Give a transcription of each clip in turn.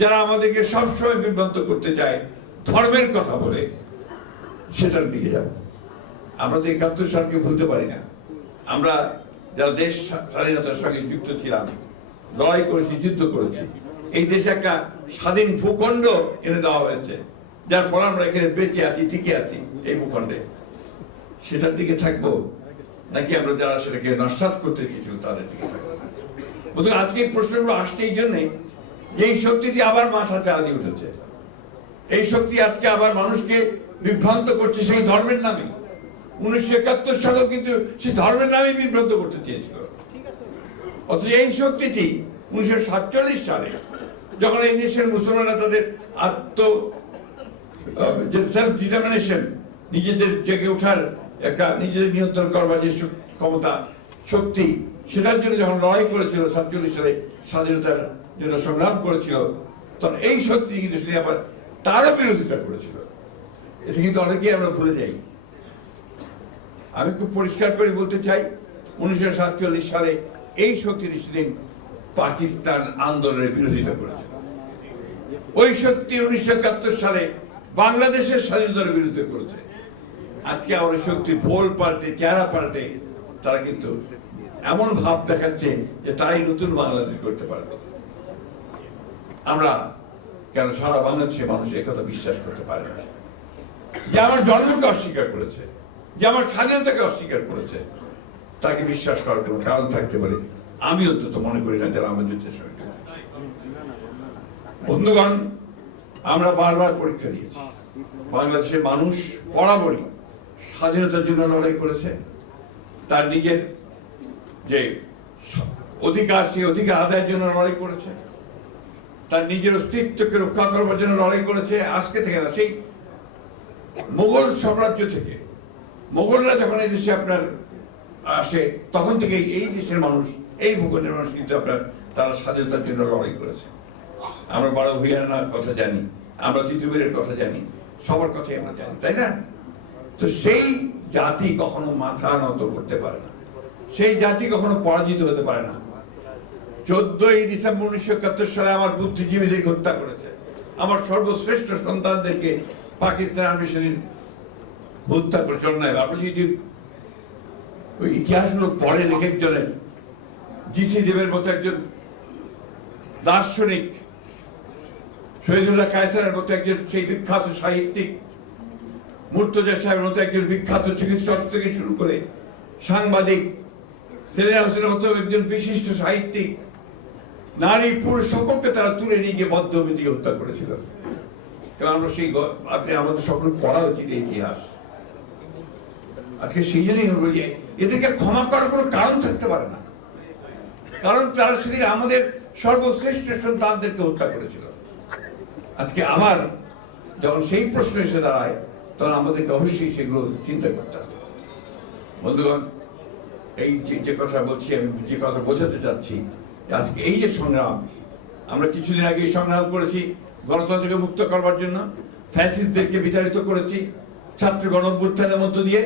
যারা আমাদেরকে সবসময় বিভ্রান্ত করতে চায় ধর্মের কথা বলে, সেটার দিকে যাব। আমরা তো ৭১ সালকে ভুলতে পারি না। আমরা যারা দেশ স্বাধীনতার সঙ্গে যুক্ত ছিলাম, লড়াই করেছি, যুদ্ধ করেছি, এই দেশে একটা স্বাধীন ভূখণ্ড এনে দেওয়া হয়েছে, যার ফলে আমরা এখানে বেঁচে আছি, টিকে আছি এই ভূখণ্ডে। সেটার দিকে থাকবো নাকি আমরা যারা সেটাকে নস্যাৎ করতে চেয়েছিল তাদের দিকে থাকবো? বলতে আজকে এই প্রশ্নগুলো আসছে এই জন্যে যে এই শক্তিটি আবার মাথা চাড়া দিয়ে উঠেছে। এই শক্তি আজকে আবার মানুষকে বিভ্রান্ত করছে সেই ধর্মের নামে। 19৭১ সালেও কিন্তু সেই ধর্মের নামে বিভ্রান্ত করতে চেয়েছিল। অথচ এই শক্তিটি 1947 সালে যখন এই দেশের মুসলমানরা তাদের সেলফ ডিটারমিনেশন, নিজেদের জেগে ওঠার একটা, নিজেদের নিয়ন্ত্রণ করবার যে ক্ষমতা, শক্তি, সেটার জন্য যখন লড়াই করেছিল, 47 সালে স্বাধীনতার জন্য সংগ্রাম করেছিল, তখন এই শক্তি কিন্তু সেটা আবার তারও বিরোধিতা করেছিল। এটা কিন্তু অনেকেই আমরা ভুলে যাই। আমি খুব পরিষ্কার করে বলতে চাই, 1947 সালে এই শক্তিটি সেদিন পাকিস্তান আন্দোলনের বিরোধিতা করেছে। ওই শক্তি 1971 সালে বাংলাদেশের স্বাধীনতার বিরুদ্ধে করেছে। আজকে আমার শক্তি ভোল পাল্টে, চেহারা পাল্টে তারা কিন্তু এমন ভাব দেখাচ্ছে যে তারাই নতুন বাংলাদেশ করতে পারবে। আমরা কেন সারা বাংলাদেশের মানুষ একথা বিশ্বাস করতে পারে না? যে আমার জন্মকে অস্বীকার করেছে, যে আমার স্বাধীনতাকে অস্বীকার করেছে, তাকে বিশ্বাস করার কোনো কারণ থাকতে পারে আমি অন্তত মনে করি না, যারা আমার যুদ্ধের সঙ্গে। বন্ধুগণ, আমরা বারবার পরীক্ষা দিয়েছি। বাংলাদেশের মানুষ বরাবরই স্বাধীনতার জন্য লড়াই করেছে, তার নিজের যে অধিকার, সেই অধিকার আদায়ের জন্য লড়াই করেছে, তার নিজের অস্তিত্বকে রক্ষা করবার জন্য লড়াই করেছে। আজকে থেকে না, সেই মোগল সাম্রাজ্য থেকে, মোগলরা যখন এই দেশে আপনার আসে, তখন থেকে এই দেশের মানুষ, এই ভূখণ্ডের মানুষ কিন্তু আপনার তারা স্বাধীনতার জন্য লড়াই করেছে। আমরা বড় ভূঁইয়ার কথা জানি, আমরা তিতুমিরের কথা জানি, সবার কথাই আমরা জানি, তাই না? তো সেই জাতি কখনো মাথা নত করতে পারে না, সেই জাতি কখনো পরাজিত হতে পারে না। 14ই ডিসেম্বর 1971 সালে আমার বুদ্ধিজীবীদের হত্যা করেছে, আমার সর্বশ্রেষ্ঠ সন্তানদেরকে পাকিস্তান আর্মি সেদিন হত্যা করেছে অন্যায়। আপনি যদি ওই ইতিহাসগুলো পড়েন, এক একজনের, জিসি দেবের মতো একজন দার্শনিক, শহীদুল্লাহ কায়সারের মতো একজন সেই বিখ্যাত সাহিত্যিক, মুর্তজা সাহেবের মতো একজন বিখ্যাত চিকিৎসক থেকে শুরু করে সাংবাদিক, সেলিনা হোসেনের মতো একজন বিশিষ্ট সাহিত্যিক, নারী পুরুষ সকলকে তারা তুলে নিয়ে গিয়ে বদ্ধভূমিতে হত্যা করেছিল। কারণ আমরা সেই, আপনি আমাদের সকল পড়া উচিত ইতিহাস। আজকে সেই জন্যই বলি, এদেরকে ক্ষমা করার কোনো কারণ থাকতে পারে না, কারণ তারা সেদিন আমাদের সর্বশ্রেষ্ঠ সন্তানদেরকে হত্যা করেছিল। আজকে আবার যখন সেই প্রশ্ন এসে দাঁড়ায়, তখন আমাদেরকে অবশ্যই সেগুলো চিন্তা করতে হবে। বন্ধুগণ, এই যে কথা বলছি, আমি যে কথা বোঝাতে চাচ্ছি, আজকে এই যে সংগ্রাম, আমরা কিছুদিন আগে সংগ্রাম করেছি গণতন্ত্রকে মুক্ত করবার জন্য, ফ্যাসিস্টদেরকে বিতাড়িত করেছি ছাত্র গণঅভ্যুত্থানের মধ্য দিয়ে।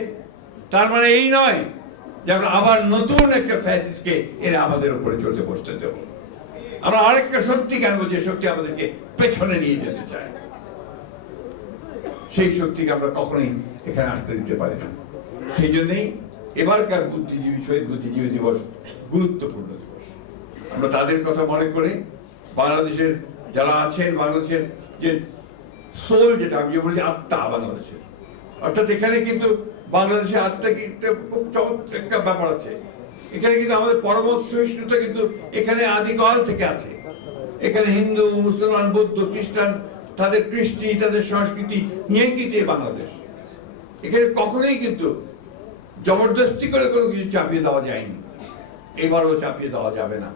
তার মানে এই নয় যে আমরা আবার নতুন একটা ফ্যাসিস্টকে এনে আমাদের উপরে চলতে বসতে দেব। আমরা আরেকটা শক্তি আনবো, যে শক্তি আমাদেরকে পেছনে নিয়ে যেতে চায়। সেই শক্তিকে আমরা কখনোই এখানে আসতে দিতে পারি না। সেই জন্যই এবারকার শহীদ বুদ্ধিজীবী দিবস গুরুত্বপূর্ণ দিবস। আমরা তাদের কথা মনে করে বাংলাদেশের যারা আছেন, বাংলাদেশের যে সোল, যেটা আমি যে বলি আত্মা বাংলাদেশের, অর্থাৎ এখানে কিন্তু বাংলাদেশের আত্মা কিন্তু খুব চমৎকার একটা ব্যাপার আছে। এখানে কিন্তু আমাদের পরমত সহিষ্ণুতা কিন্তু এখানে আদিকাল থেকে আছে। এখানে হিন্দু, মুসলমান, বৌদ্ধ, খ্রিস্টান, তাদের কৃষ্টি, তাদের সংস্কৃতি নিয়েই কিন্তু বাংলাদেশ। এখানে কখনোই কিন্তু জবরদস্তি করে কোনো কিছু চাপিয়ে দেওয়া যায়নি, এবারও চাপিয়ে দেওয়া যাবে না।